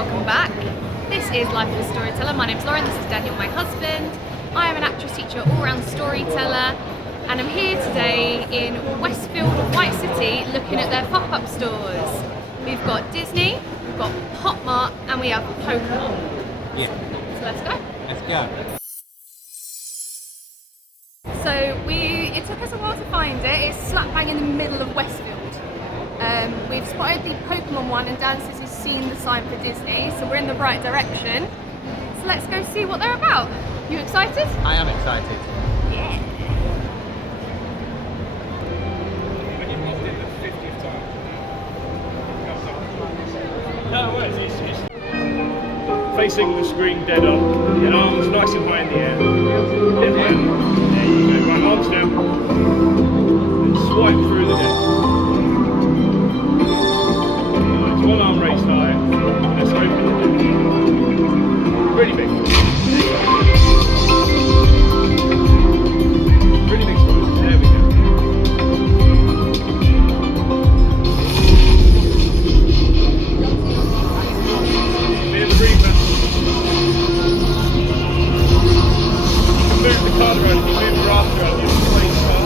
welcome back. This is Life of a Storyteller. My name's Lauren, this is Daniel, my husband. I am an actress teacher, all-round storyteller, and I'm here today in Westfield White City looking at their pop-up stores. We've got Disney, we've got Popmart, and we have Pokémon. Yeah. So let's go. Let's go. So it took us a while to find it. It's slap bang in the middle of Westfield. We've spotted the Pokemon one and Dan says he's seen the sign for Disney, so we're in the right direction. So let's go see what they're about. You excited? I am excited. Yeah. Facing the screen dead on, and arms nice and high in the air. There you go, right, arms down. And swipe through the deck. Nice, one arm raised high. Let's open the deck. Really big. Really big swipe. There we go. Bit of the breather. Move the card around, you move the raft around, you play the card.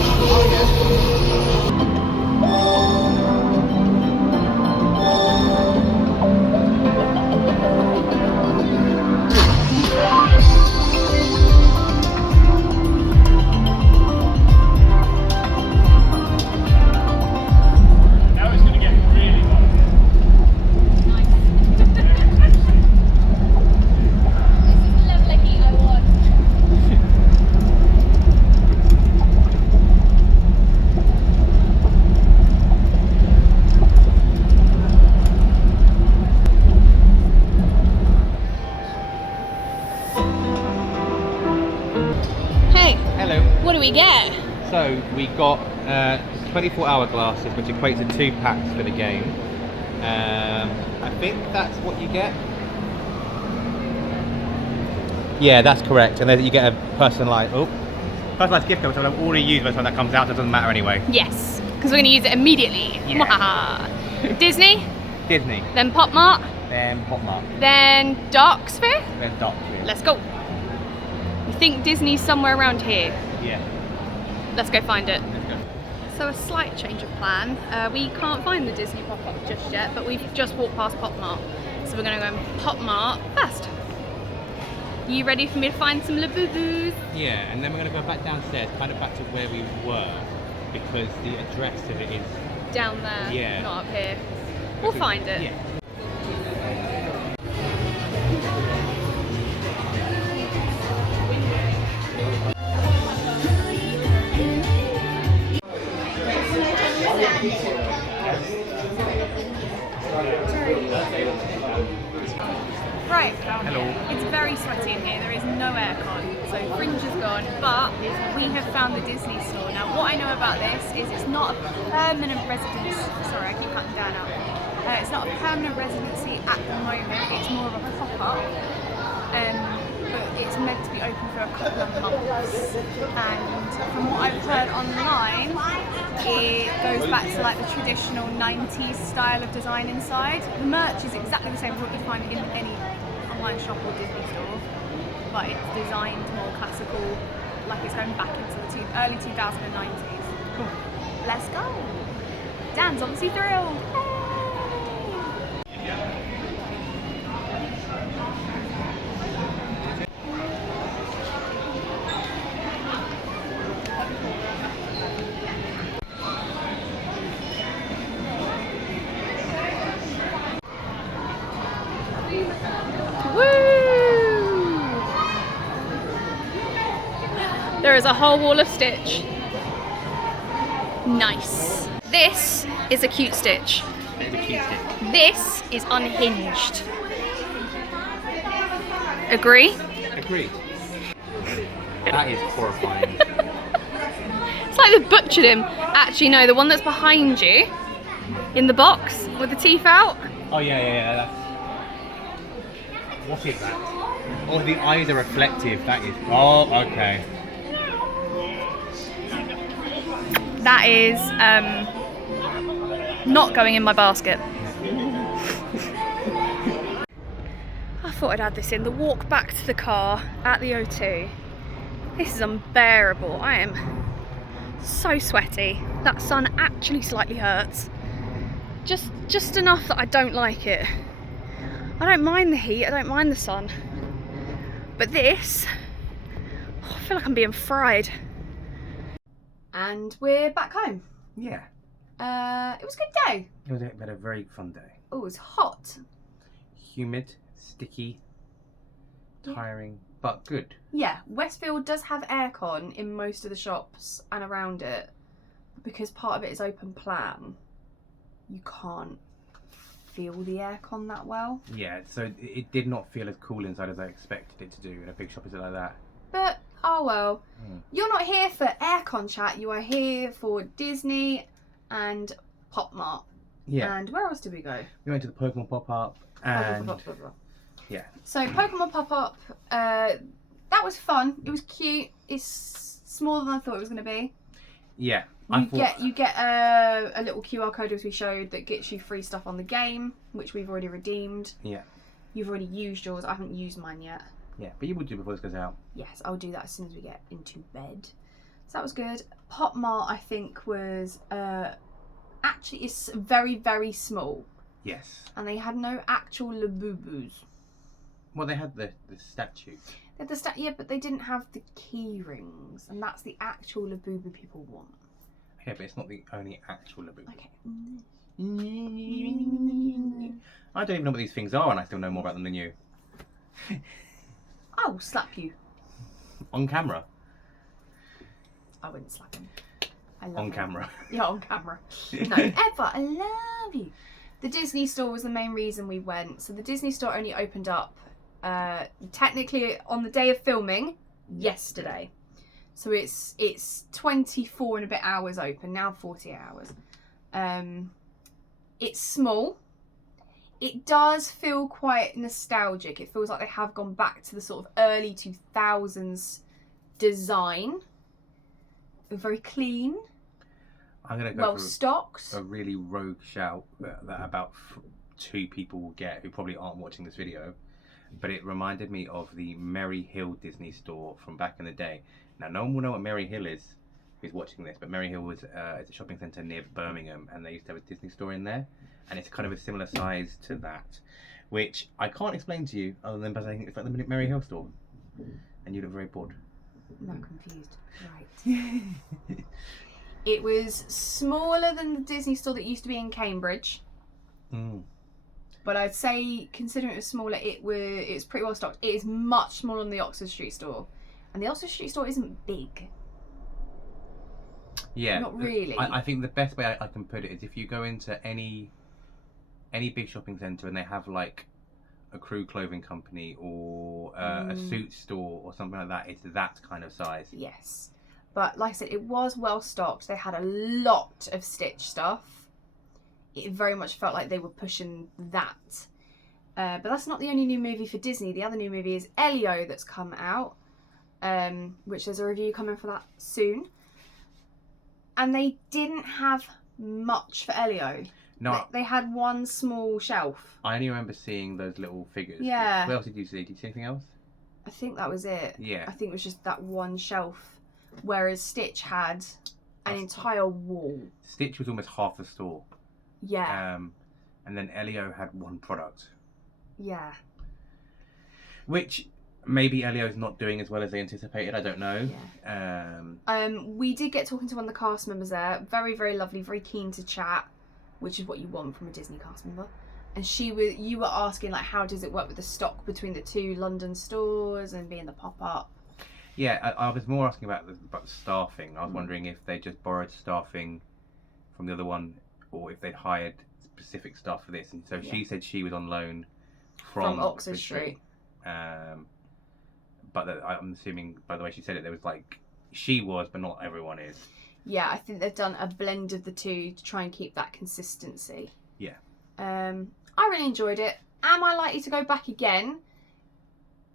Now it's going to get really hot. Hello, what do we get? So we got 24-hour glasses, which equates to 2 packs for the game. I think that's what you get. Yeah, that's correct. And then you get a personalised gift card, which I've already used by the time that comes out. So it doesn't matter anyway. Yes, because we're going to use it immediately. Yeah. Disney, Disney, then Popmart, then Popmart, then Darksphere. then Darkfield. Let's go. You think Disney's somewhere around here? Yeah. Let's go find it. Let's go. So a slight change of plan. We can't find the Disney pop-up just yet, but we've just walked past Popmart. So we're going to go in Popmart first. You ready for me to find some Labubu's? Yeah, and then we're going to go back downstairs, kind of back to where we were, because the address of it is... Down there, Yeah. not up here. We'll find it. Yeah. Right, Hello. it's very sweaty in here, there is no aircon, so fringe is gone, but we have found the Disney store. Now what I know about this is it's not a permanent residence, sorry I keep cutting down now, it's not a permanent residency at the moment, it's more of a pop-up, but it's meant to be open for a couple of months, and from what I've heard online, it goes back to like the traditional 90s style of design inside. The merch is exactly the same as what you'd find in any online shop or Disney store, but it's designed more classical, like it's going back into the early 2090s. Cool. Let's go. Dan's obviously thrilled. There is a whole wall of Stitch. Nice. This is a cute Stitch. It's a cute stick. This is unhinged. Agree? Agreed. That is horrifying. It's like they've butchered him. Actually, no, the one that's behind you, in the box, with the teeth out. Oh yeah. That's... What is that? Oh, the eyes are reflective. That is... Oh, okay. That is not going in my basket. thought I'd add this in. The walk back to the car at the O2. This is unbearable. I am so sweaty. That sun actually slightly hurts. Just enough that I don't like it. I don't mind the heat, I don't mind the sun. But this, I feel like I'm being fried. And we're back home. Yeah. It was a good day. It was a very fun day. Oh, it was hot. Humid, sticky, tiring, but good. Yeah, Westfield does have aircon in most of the shops and around it. Because part of it is open plan, you can't feel the aircon that well. Yeah, so it did not feel as cool inside as I expected it to do in a big shop, is it like that? But, oh well. You're not here for aircon chat, you are here for Disney and Popmart. Yeah. And where else did we go? We went to the Pokémon Pop-Up and... Yeah. So Pokémon Pop-Up, that was fun. It was cute. It's smaller than I thought it was going to be. Yeah. You get a little QR code, as we showed, that gets you free stuff on the game, which we've already redeemed. Yeah. You've already used yours. I haven't used mine yet. Yeah, but you will do before this goes out. Yes, I'll do that as soon as we get into bed. So that was good. Popmart, I think, was actually it's very, very small. Yes. And they had no actual Labubus. Well, they had the statue. They had the yeah, but they didn't have the key rings, and that's the actual Labubu people want. Yeah, but it's not the only actual Labubu. Okay. I don't even know what these things are, and I still know more about them than you. I will slap you. On camera. I wouldn't slap him. I love On him. camera. Yeah, on camera. No, ever. I love you. The Disney Store was the main reason we went. So the Disney Store only opened up technically on the day of filming yesterday. So it's 24 and a bit hours open, now 48 hours. It's small. It does feel quite nostalgic. It feels like they have gone back to the sort of early 2000s design. Very clean. I'm going to go well for stocked. a really rogue shout that about 2 people will get who probably aren't watching this video. But it reminded me of the Merry Hill Disney Store from back in the day. Now, no one will know what Merry Hill is who's watching this, but Merry Hill was it's a shopping centre near Birmingham, and they used to have a Disney Store in there. And it's kind of a similar size to that, which I can't explain to you other than by saying it's like the Merry Hill store. And you look very bored. No, confused. Right. It was smaller than the Disney Store that used to be in Cambridge. But I'd say, considering it was smaller, it's pretty well stocked. It is much smaller than the Oxford Street store. And the Oxford Street store isn't big. Yeah. Not really. I think the best way I can put it is if you go into any big shopping centre and they have like a crew clothing company or a suit store or something like that, it's that kind of size. Yes. But like I said, it was well stocked. They had a lot of Stitch stuff. It very much felt like they were pushing that. But that's not the only new movie for Disney. The other new movie is Elio that's come out, which there's a review coming for that soon. And they didn't have much for Elio. No, they had one small shelf. I only remember seeing those little figures. Yeah. What else did you see? Did you see anything else? I think that was it. Yeah. I think it was just that one shelf. Whereas Stitch had an entire wall. Stitch was almost half the store. Yeah. And then Elio had one product. Yeah. Which maybe Elio's not doing as well as they anticipated. I don't know. Yeah. We did get talking to one of the cast members there. Very, very lovely. Very keen to chat, which is what you want from a Disney cast member. And you were asking like, how does it work with the stock between the 2 London stores and being the pop-up? Yeah, I was more asking about the staffing. I was wondering if they just borrowed staffing from the other one, or if they'd hired specific staff for this. And so she said she was on loan from Oxford Street. But I'm assuming by the way she said it, there was like she was, but not everyone is. Yeah, I think they've done a blend of the 2 to try and keep that consistency. Yeah. I really enjoyed it. Am I likely to go back again?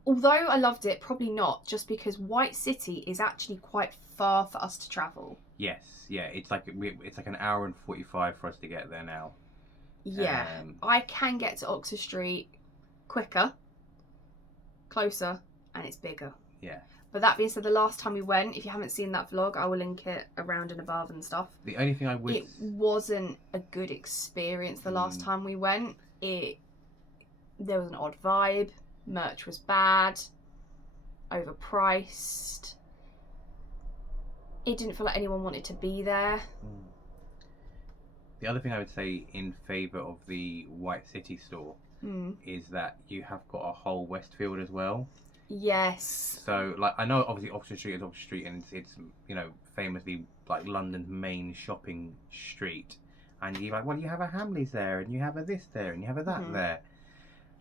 Although I loved it, probably not, just because White City is actually quite far for us to travel. Yes, yeah, it's like an hour and 45 for us to get there now. Yeah, I can get to Oxford Street quicker, closer and it's bigger. Yeah. But that being said, the last time we went, if you haven't seen that vlog, I will link it around and above and stuff. The only thing I would... It wasn't a good experience the last time we went. There was an odd vibe. Merch was bad. Overpriced. It didn't feel like anyone wanted to be there. The other thing I would say in favour of the White City store is that you have got a whole Westfield as well. Yes. So, like, I know obviously Oxford Street is Oxford Street, and it's you know, famously like London's main shopping street. And you're like, well, you have a Hamleys there, and you have a this there, and you have a that there.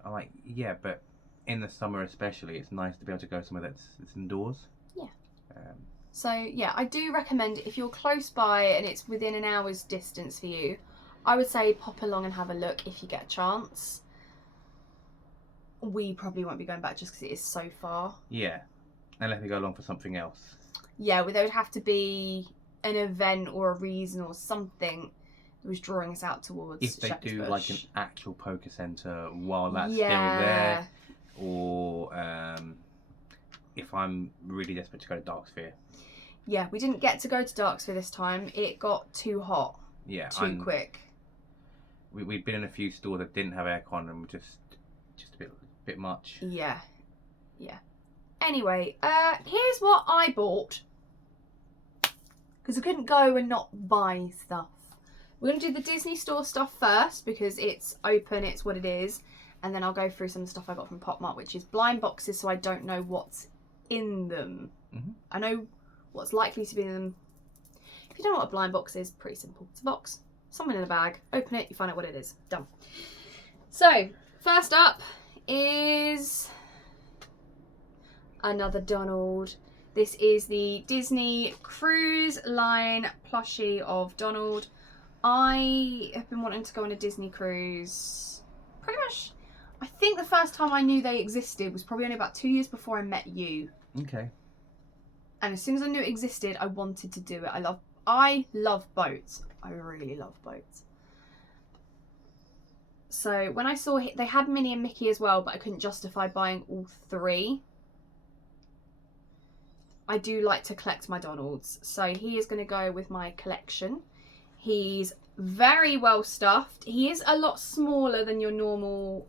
I'm like, yeah, but in the summer especially, it's nice to be able to go somewhere that's indoors. Yeah. So yeah, I do recommend if you're close by and it's within an hour's distance for you, I would say pop along and have a look if you get a chance. We probably won't be going back just because it is so far. Yeah, unless we go along for something else. Yeah, well, there would have to be an event or a reason or something that was drawing us out towards If they Shepherd's do Bush. like an actual poker centre while that's still there, or if I'm really desperate to go to Darksphere. Yeah, we didn't get to go to Darksphere this time. It got too hot. Yeah, too quick. We'd been in a few stores that didn't have aircon and were just a bit much. Yeah. Anyway, here's what I bought. Because I couldn't go and not buy stuff. We're going to do the Disney Store stuff first because it's open, it's what it is. And then I'll go through some stuff I got from Popmart, which is blind boxes, so I don't know what's in them. I know what's likely to be in them. If you don't know what a blind box is, pretty simple. It's a box, something in a bag, open it, you find out what it is. Done. So, first up is another Donald. This is the Disney Cruise Line plushie of Donald. I have been wanting to go on a Disney cruise pretty much. I think the first time I knew they existed was probably only about 2 years before I met you. Okay. And as soon as I knew it existed, I wanted to do it. I love boats. I really love boats. So when I saw they had Minnie and Mickey as well, but I couldn't justify buying all three. I do like to collect my Donalds. So he is going to go with my collection. He's very well stuffed. He is a lot smaller than your normal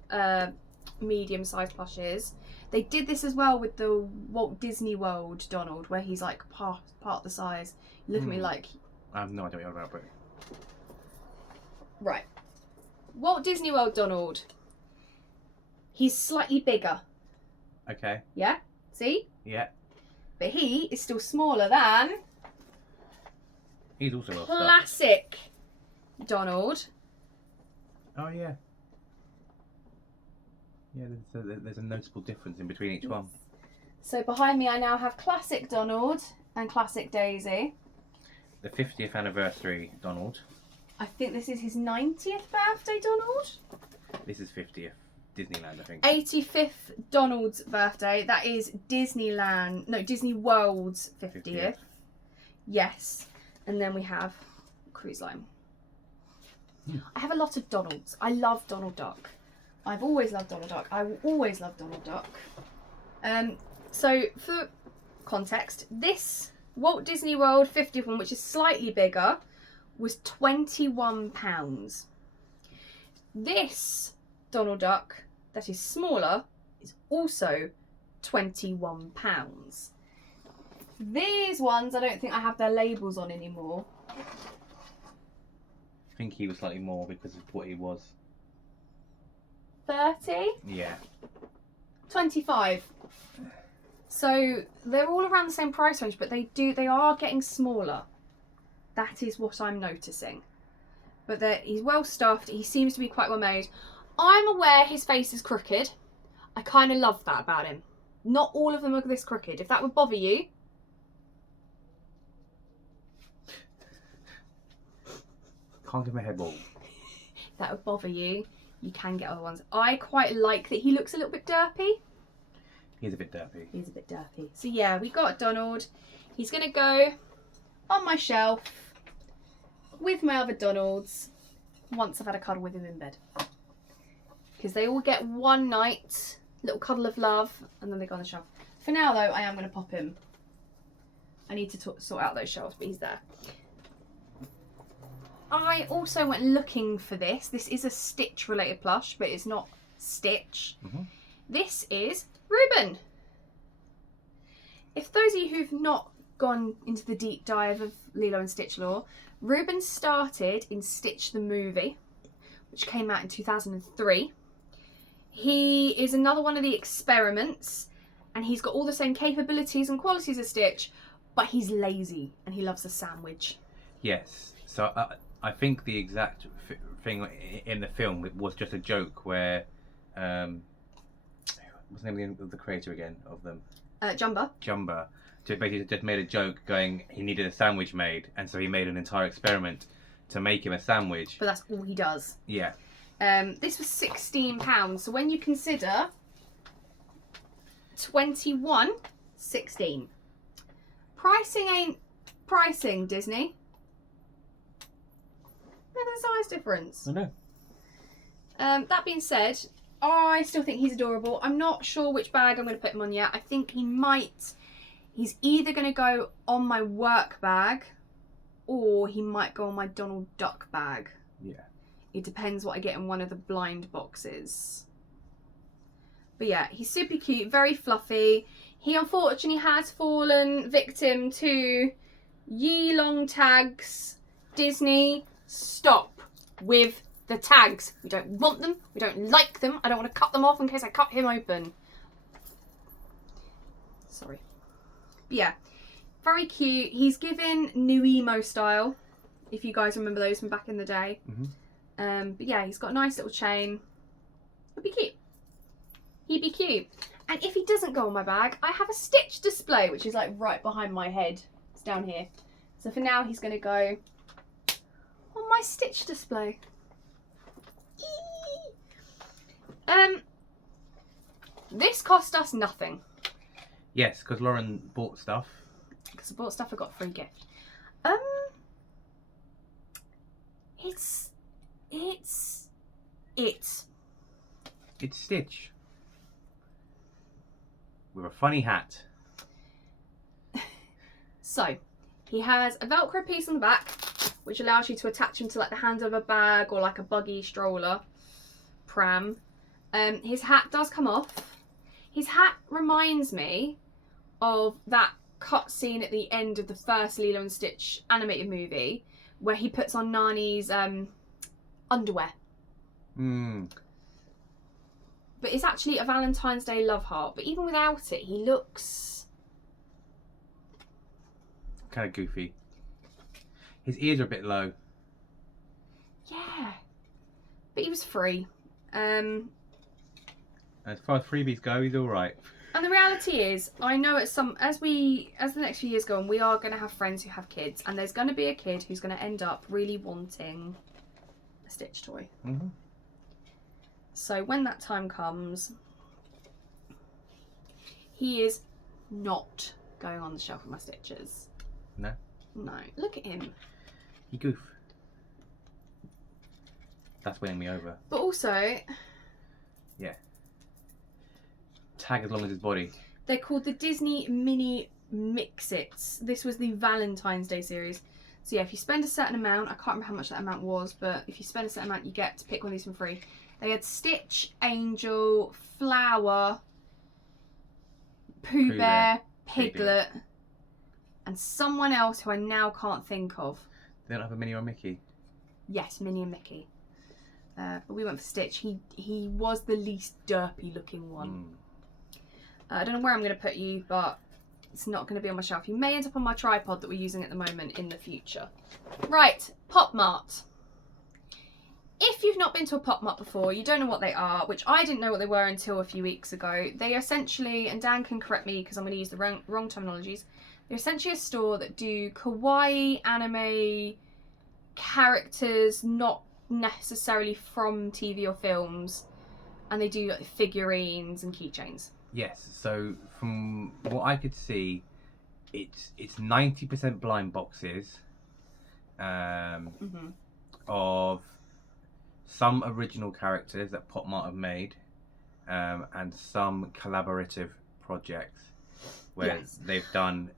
medium-sized plushes. They did this as well with the Walt Disney World Donald, where he's like part the size. You look at me like... I have no idea what you're about, but... Right. Walt Disney World Donald. He's slightly bigger. Okay. Yeah? See? Yeah. But he is still smaller than... He's also well stuffed. Classic Donald. Oh, yeah. Yeah, there's a noticeable difference in between each one. So behind me I now have Classic Donald and Classic Daisy. The 50th anniversary Donald. I think this is his 90th birthday Donald. This is 50th. Disneyland, I think. 85th Donald's birthday. That is Disney World's 50th. Yes. And then we have Cruise Line. I have a lot of Donalds. I love Donald Duck. I've always loved Donald Duck. I will always love Donald Duck. So for context, this Walt Disney World 50th one, which is slightly bigger, was £21. This Donald Duck that is smaller is also £21. These ones, I don't think I have their labels on anymore. I think he was slightly more because of what he was. 30? Yeah. 25. So they're all around the same price range, but they are getting smaller. That is what I'm noticing. But he's well stuffed. He seems to be quite well made. I'm aware his face is crooked. I kind of love that about him. Not all of them are this crooked. If that would bother you, Can't give him a head ball. if that would bother you, you can get other ones. I quite like that he looks a little bit derpy. He's a bit derpy. He's a bit derpy. So yeah, we got Donald. He's going to go on my shelf with my other Donalds once I've had a cuddle with him in bed. Because they all get one night Little cuddle of love, and then they go on the shelf. For now, though, I am going to pop him. I need to sort out those shelves, but he's there. I also went looking for this. This is a Stitch related plush, but it's not Stitch. This is Reuben. If those of you who've not gone into the deep dive of Lilo and Stitch lore, Reuben started in Stitch the movie, which came out in 2003. He is another one of the experiments, and he's got all the same capabilities and qualities as Stitch, but he's lazy and he loves a sandwich. Yes. So I think the exact thing in the film was just a joke where, what's the name of the creator again of them? Jumba. Basically just made a joke going he needed a sandwich made, and so he made an entire experiment to make him a sandwich. But that's all he does. Yeah. This was £16, so when you consider 21, 16. Pricing ain't pricing, Disney. Look at the size difference. I know. That being said, I still think he's adorable. I'm not sure which bag I'm going to put him on yet. I think he's either going to go on my work bag, or he might go on my Donald Duck bag. Yeah. It depends what I get in one of the blind boxes. But yeah, he's super cute, very fluffy. He unfortunately has fallen victim to ye long tags. Disney, stop with the tags. We don't want them. We don't like them. I don't want to cut them off in case I cut him open. Sorry. But yeah, very cute. He's given new emo style, if you guys remember those from back in the day. But yeah, he's got a nice little chain. He'll be cute. He'd be cute. And if he doesn't go on my bag, I have a Stitch display, which is like right behind my head. It's down here. So for now, he's going to go on my Stitch display. This cost us nothing. Yes, because Lauren bought stuff. Because I bought stuff, I got a free gift. It's Stitch. With a funny hat. So, he has a Velcro piece on the back, which allows you to attach him to like the handle of a bag or like a buggy stroller, pram. His hat does come off. His hat reminds me of that cut scene at the end of the first Lilo and Stitch animated movie, where he puts on Nani's underwear. But it's actually a Valentine's Day love heart. But even without it, he looks kind of goofy. His ears are a bit low. Yeah, but he was free. As far as freebies go, he's all right. And the reality is, I know as the next few years go on, we are going to have friends who have kids, and there's going to be a kid who's going to end up really wanting a Stitch toy. So when that time comes, he is not going on the shelf with my Stitches. No. No. Look at him. He goof. That's winning me over. But also, yeah. Tag as long as his body. They're called the Disney Mini Mix-Its. This was the Valentine's Day series. So yeah, if you spend a certain amount, I can't remember how much that amount was, but if you spend a certain amount, you get to pick one of these for free. They had Stitch, Angel, Flower, Pooh Bear, Piglet, and someone else who I now can't think of. They don't have a Minnie or a Mickey? Yes, Minnie and Mickey. But we went for Stitch. He was the least derpy looking one. I don't know where I'm going to put you, but it's not going to be on my shelf. You may end up on my tripod that we're using at the moment in the future. Right, Popmart. If you've not been to a Popmart before, you don't know what they are, which I didn't know what they were until a few weeks ago. They essentially, and Dan can correct me because I'm going to use the wrong terminologies, they're essentially a store that do kawaii anime characters, not necessarily from TV or films, and they do like figurines and keychains. Yes, so from what I could see, it's 90% blind boxes of some original characters that Popmart have made, and some collaborative projects where Yes. they've done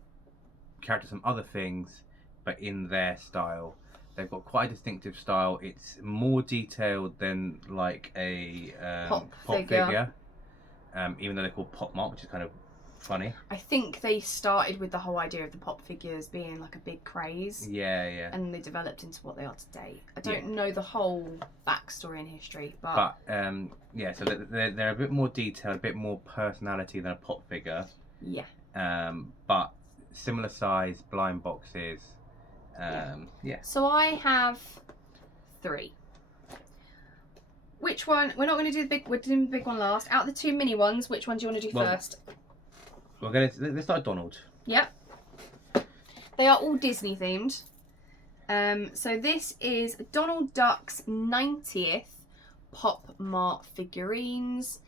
characters from other things, but in their style. They've got quite a distinctive style. It's more detailed than like a Pop pop figure. figure. Even though they're called Popmart, which is kind of funny. I think they started with the whole idea of the pop figures being like a big craze. Yeah, yeah. And they developed into what they are today. I don't know the whole backstory and history, but yeah, so they're a bit more detailed, a bit more personality than a pop figure. yeah. But similar size, blind boxes. Yeah. So I have 3. Which one? We're not going to do the big. We're doing the big one last. Out of the 2 mini ones, which one do you want to do first? Let's start Donald. Yep. They are all Disney themed. So this is Donald Duck's 90th Popmart figurines.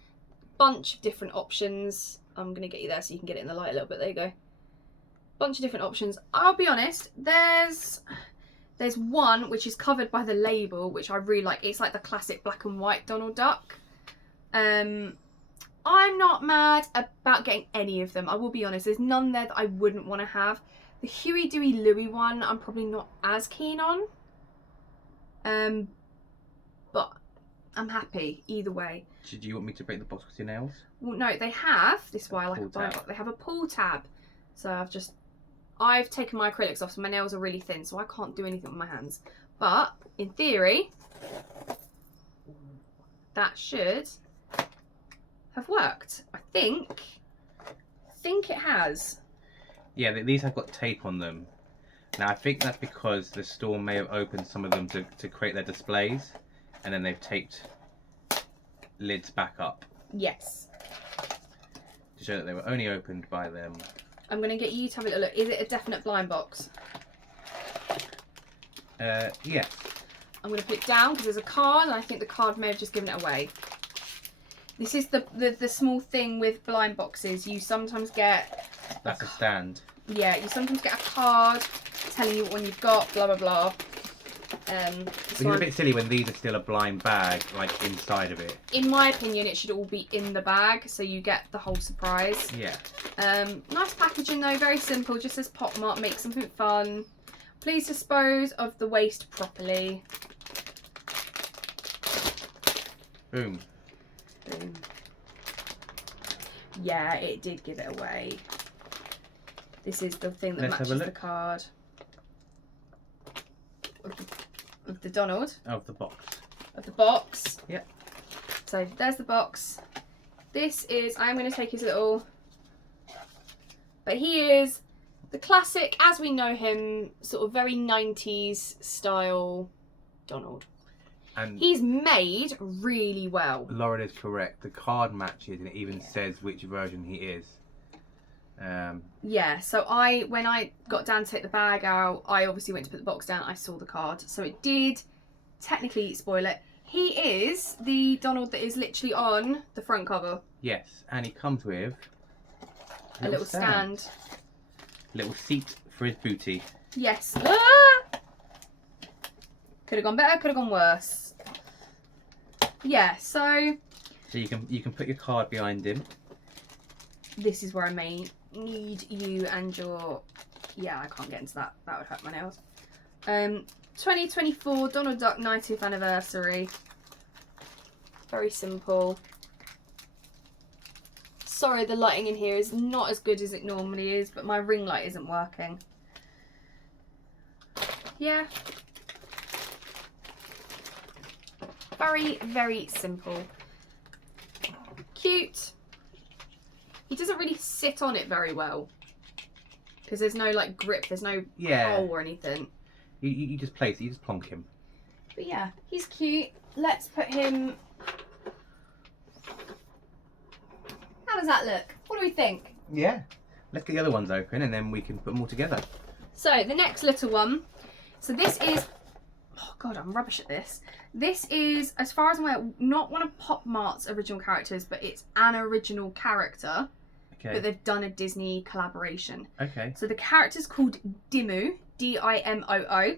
Bunch of different options. I'm going to get you there so you can get it in the light a little bit. There you go. Bunch of different options. I'll be honest, there's one which is covered by the label, which I really like. It's like the classic black and white Donald Duck. I'm not mad about getting any of them. I will be honest. There's none there that I wouldn't want to have. The Huey, Dewey, Louie one, I'm probably not as keen on. But I'm happy either way. Do you want me to break the box with your nails? Well, no, they have. This is why I like Pull a blind tab. box. They have a pull tab. So I've taken my acrylics off, so my nails are really thin, so I can't do anything with my hands. But in theory, that should have worked. I think it has. Yeah, these have got tape on them. Now I think that's because the store may have opened some of them to create their displays, and then they've taped lids back up Yes. to show that they were only opened by them. I'm going to get you to have a little look. Is it a definite blind box? Yes. I'm going to put it down because there's a card, and I think the card may have just given it away. This is the small thing with blind boxes. You sometimes get... That's a stand. Yeah, you sometimes get a card telling you what one you've got, blah, blah, blah. Which is a bit silly when these are still a blind bag, like inside of it. In my opinion, it should all be in the bag, so you get the whole surprise. Yeah. Nice packaging though, very simple, just says Popmart, make something fun. Please dispose of the waste properly. Boom. Boom. Yeah, it did give it away. This is the thing that Let's have a matches the look. card. Of the Donald. Of the box. Of the box. Yep. So there's the box. This is, I'm going to take his little, but he is the classic, as we know him, sort of very 90s style Donald. And He's made really well. Lauren is correct. The card matches and it even says which version he is. Yeah, so when I got Dan to take the bag out, I obviously went to put the box down, I saw the card. So it did technically spoil it. He is the Donald that is literally on the front cover. Yes, and he comes with A little stand. Little seat for his booty. Yes. Ah! Could have gone better, could have gone worse. Yeah, so So you can put your card behind him. this is where I may need you and your... Yeah, I can't get into that. That would hurt my nails. 2024 Donald Duck 90th anniversary. Very simple. Sorry, the lighting in here is not as good as it normally is, but my ring light isn't working. Yeah. Very, very simple. Cute. He doesn't really sit on it very well because there's no like grip, there's no hole or anything. You just place it, you just plonk him. But yeah, he's cute. Let's put him... How does that look? What do we think? Yeah. Let's get the other ones open and then we can put them all together. So the next little one. So this is... Oh god, I'm rubbish at this. This is, as far as I'm aware, not one of Popmart's original characters, but it's an original character. Okay. But they've done a Disney collaboration. Okay. So the character's called Dimmoo, D-I-M-O-O.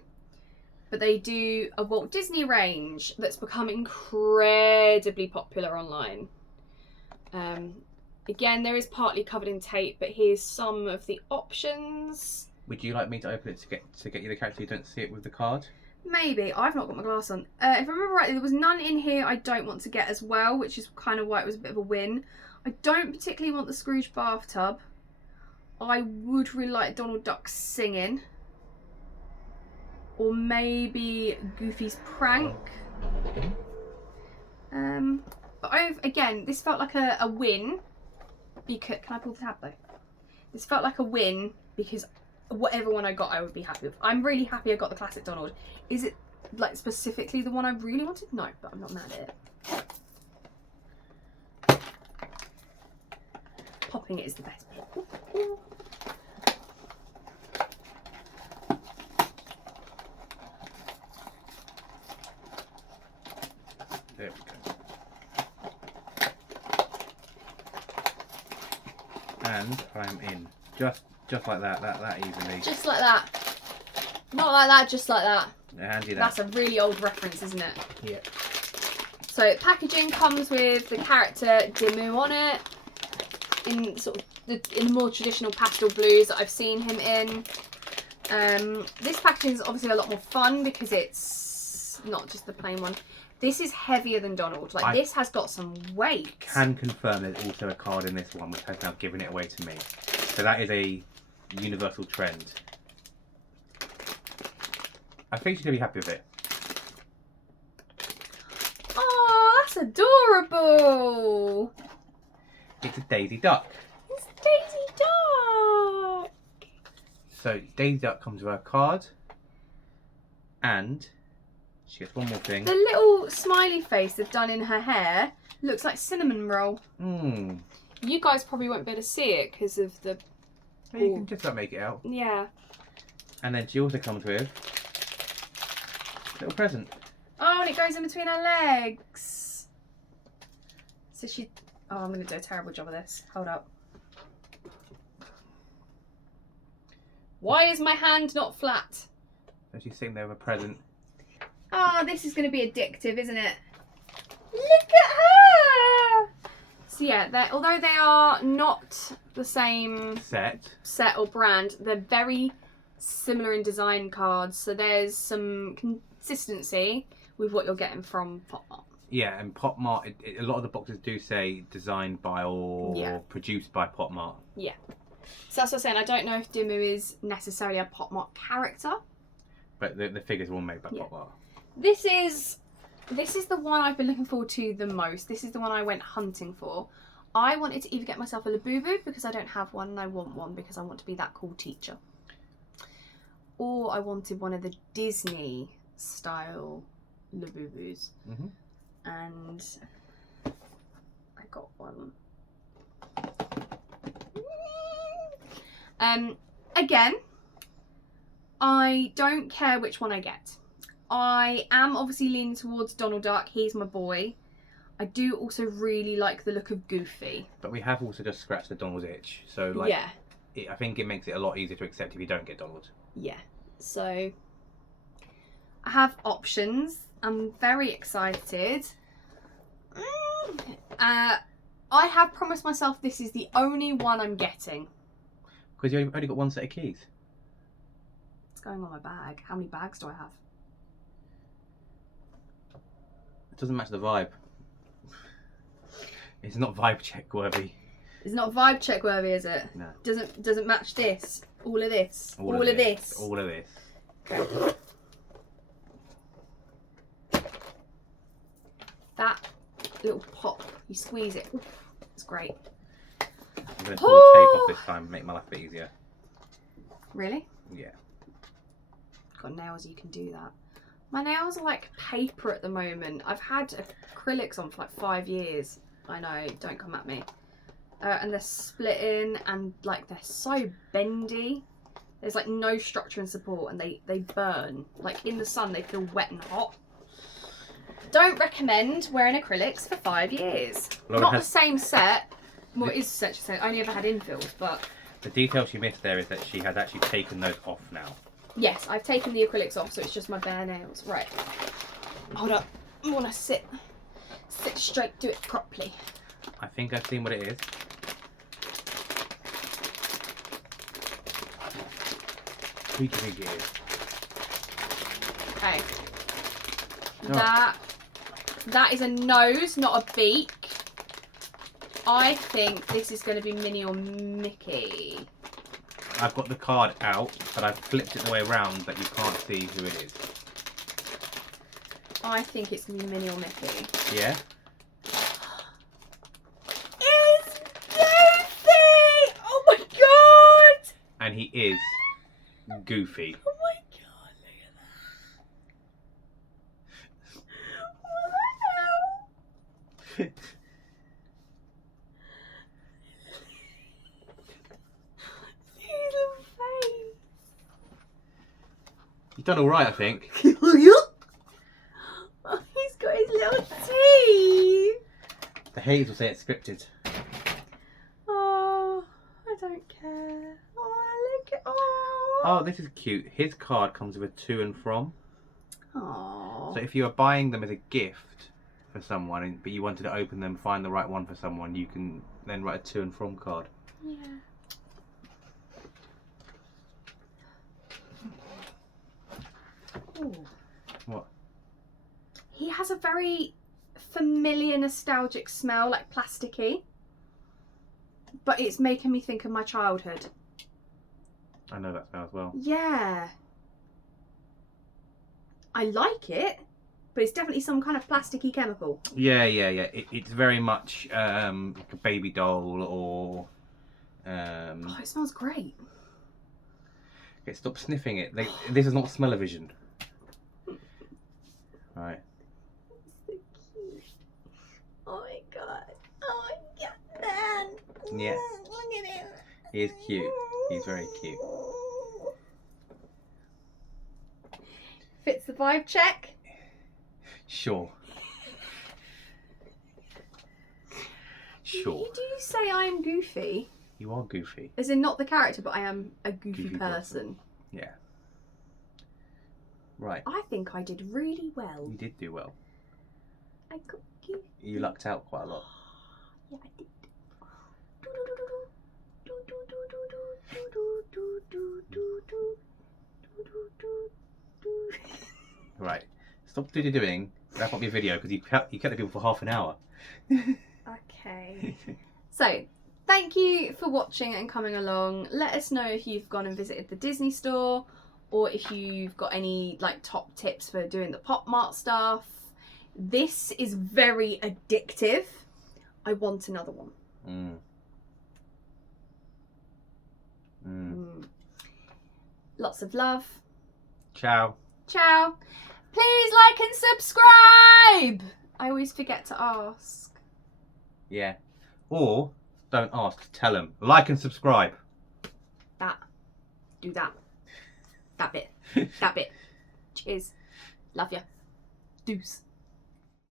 But they do a Walt Disney range that's become incredibly popular online. Again, there is partly covered in tape, but here's some of the options. Would you like me to open it to get you the character you don't see it with the card? Maybe. I've not got my glass on. If I remember rightly, there was none in here I don't want to get as well, which is kind of why it was a bit of a win. I don't particularly want the Scrooge bathtub. I would really like Donald Duck singing. Or maybe Goofy's prank. But again, this felt like a win. Because, can I pull the tab though? This felt like a win because whatever one I got, I would be happy with. I'm really happy I got the classic Donald. Is it like specifically the one I really wanted? No, but I'm not mad at it. Popping it is the best bit. There we go. And I'm in. Just like that easily. Just like that. Not like that, just like that. Handy that. That's a really old reference, isn't it? Yeah. So packaging comes with the character Dimmu on it, in sort of the more traditional pastel blues that I've seen him in. This packaging is obviously a lot more fun because it's not just the plain one. This is heavier than Donald. Like, this has got some weight. Can confirm there's also a card in this one which has now given it away to me. So that is a universal trend. I think she's going to be happy with it. Oh, that's adorable. It's a Daisy Duck. It's Daisy Duck. So Daisy Duck comes with her card. And she gets one more thing. The little smiley face they've done in her hair looks like cinnamon roll. Mmm. You guys probably won't be able to see it because of the... You can just about make it out. Yeah. And then she also comes with a little present. Oh, and it goes in between her legs. So she... Oh, I'm going to do a terrible job of this. Hold up. Why is my hand not flat? So she's sitting there with a present. Oh, this is going to be addictive, isn't it? Look at her! So yeah, although they are not the same set or brand, they're very similar in design cards. So there's some consistency with what you're getting from Popmart. Yeah, and Popmart, a lot of the boxes do say designed by or produced by Popmart. Yeah. So that's what I'm saying. I don't know if Dimmu is necessarily a Popmart character. But the figures are all made by Popmart. This is the one I've been looking forward to the most. This is the one I went hunting for. I wanted to either get myself a Labubu because I don't have one and I want one because I want to be that cool teacher. Or I wanted one of the Disney style Labubus. Mm-hmm. And I got one. Again, I don't care which one I get. I am obviously leaning towards Donald Duck. He's my boy. I do also really like the look of Goofy. But we have also just scratched the Donald itch. So, like, yeah. I think it makes it a lot easier to accept if you don't get Donald. Yeah. So, I have options. I'm very excited. I have promised myself this is the only one I'm getting. Because you only got one set of keys. What's going on my bag? How many bags do I have? It doesn't match the vibe. It's not vibe check worthy. It's not vibe check worthy, is it? No. Doesn't match this. All of this. All of this. All of this. Okay. That little pop, you squeeze it. Oof, it's great. I'm going to pull the tape off this time and make my life a bit easier. Really? Yeah. Got nails, you can do that. My nails are like paper at the moment. I've had acrylics on for like 5 years. I know, don't come at me. And they're splitting and like they're so bendy. There's like no structure and support and they burn. Like in the sun they feel wet and hot. Don't recommend wearing acrylics for 5 years. Not the same set. Well, it is essentially the same. I only ever had infills, but... The detail she missed there is that she has actually taken those off now. Yes, I've taken the acrylics off, so it's just my bare nails. Right. Hold up. I want to sit straight, do it properly. I think I've seen what it is. Who do you think it is? Okay. Oh. That is a nose, not a beak. I think this is going to be Minnie or Mickey. I've got the card out, but I've flipped it the way around that you can't see who it is. I think it's going to be Minnie or Mickey. Yeah? It's Goofy! Oh my god! And he is Goofy. Oh my god, look at that. What the hell? His little face. You've done alright, I think. Oh, he's got his little teeth. The Hayes will say it's scripted. Oh, I don't care. Oh, look at Oh, this is cute. His card comes with a to and from. Oh. So if you are buying them as a gift for someone, but you wanted to open them, find the right one for someone, you can then write a to and from card. Yeah. Ooh. What? He has a very familiar, nostalgic smell, like plasticky. But it's making me think of my childhood. I know that smell as well. Yeah. I like it, but it's definitely some kind of plasticky chemical. Yeah. It's very much like a baby doll or... Oh, it smells great. Okay, stop sniffing it. This is not smell-o-vision. Right. So cute. Oh my god. Oh my god, man. Yeah. Look at him. He is cute. He's very cute. Fits the vibe check. Sure. Sure. Do you say I am goofy? You are Goofy. As in not the character, but I am a goofy Goofy person. Yeah. Right. I think I did really well. You did do well. I got goofy. You lucked out quite a lot. Yeah, I did. Right. Stop doing. Wrap up your video because you kept the people for half an hour. Okay. So, thank you for watching and coming along. Let us know if you've gone and visited the Disney store, or if you've got any like top tips for doing the Popmart stuff. This is very addictive. I want another one. Lots of love. Ciao. Ciao. Please like and subscribe. I always forget to ask. Yeah. Or don't ask. Tell them. Like and subscribe. That. Do that. That bit. That bit. Cheers. Love ya. Deuce.